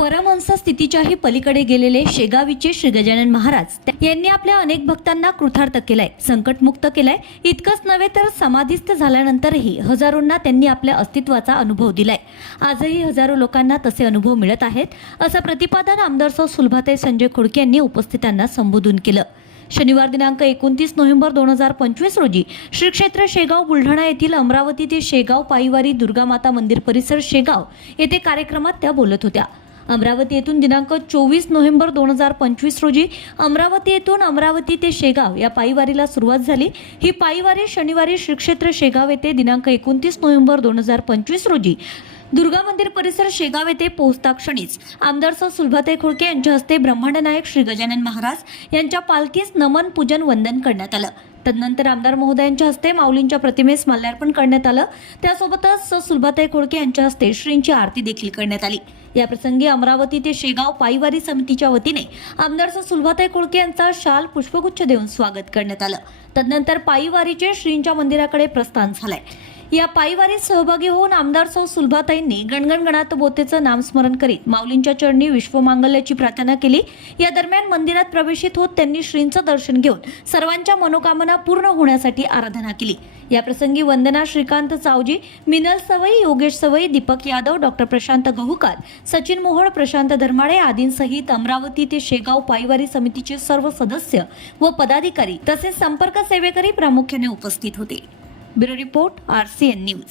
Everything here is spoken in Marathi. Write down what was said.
परमहंस स्थितीच्याही पलीकडे गेलेले शेगावीचे श्री गजानन महाराज यांनी आपल्या अनेक भक्तांना कृतार्थ केलाय संकटमुक्त केलाय. इतकंच नव्हे तर समाधीस्थ झाल्यानंतरही हजारोंना त्यांनी आपल्या अस्तित्वाचा अनुभव दिलाय. आजही हजारो लोकांना तसे अनुभव मिळत आहेत असं प्रतिपादन आमदार सौ सुलभाताई संजय खोडके यांनी उपस्थितांना संबोधून केलं. शनिवार दिनांक एकोणतीस नोव्हेंबर दोन हजार पंचवीस रोजी श्री क्षेत्र शेगाव बुलढाणा येथील अमरावती ते शेगाव पायीवारी दुर्गामाता मंदिर परिसर शेगाव येथे कार्यक्रमात त्या बोलत होत्या. अमरावती येथून दिनांक चोवीस नोव्हेंबर दोन हजार पंचवीस रोजी अमरावती येथून अमरावती ते शेगाव या पायीवारीला सुरुवात झाली. ही पायीवारी शनिवारी श्रीक्षेत्र शेगाव येथे दिनांक एकोणतीस नोव्हेंबर दोन हजार पंचवीस रोजी. दुर्गा मंदिर परिसर शेगाव येथे पोहोचता क्षणीच आमदार सौ सुलभाताई खोडके यांच्या हस्ते ब्रह्मांड नायक श्री गजानन महाराज यांच्या पालखीस नमन पूजन वंदन करण्यात आलं. तदनंतर आमदार महोदयांच्या हस्ते माऊलींच्या प्रतिमेस माल्यार्पण करण्यात आलं. त्यासोबतच सुलभाताई खोडके यांच्या हस्ते श्रींची आरती देखील करण्यात आली. या प्रसंगी अमरावती ते शेगाव पायीवारी समितीच्या वतीने आमदार सुलभाताई खोडके यांचा शाल पुष्पगुच्छ देऊन स्वागत करण्यात आलं. तदनंतर पायीवारीचे श्रींच्या मंदिराकडे प्रस्थान झालंय. या पायीवारीत सहभागी होऊन आमदार सौ सुलभाताईंनी गणगणगणात बोतेचं नामस्मरण करीत माऊलींच्या चरणी विश्वमांगल्याची प्रार्थना केली. या दरम्यान मंदिरात प्रवेशित होत त्यांनी श्रींचं दर्शन घेऊन सर्वांच्या मनोकामना पूर्ण होण्यासाठी आराधना केली. या प्रसंगी वंदना श्रीकांत चावजी मिनल सवई योगेश सवई दीपक यादव डॉक्टर प्रशांत गहुकार सचिन मोहोळ प्रशांत धर्माडे आदींसहित अमरावती ते शेगाव पायीवारी समितीचे सर्व सदस्य व पदाधिकारी तसेच संपर्क सेवेकरी प्रामुख्याने उपस्थित होते. Bureau report R CN news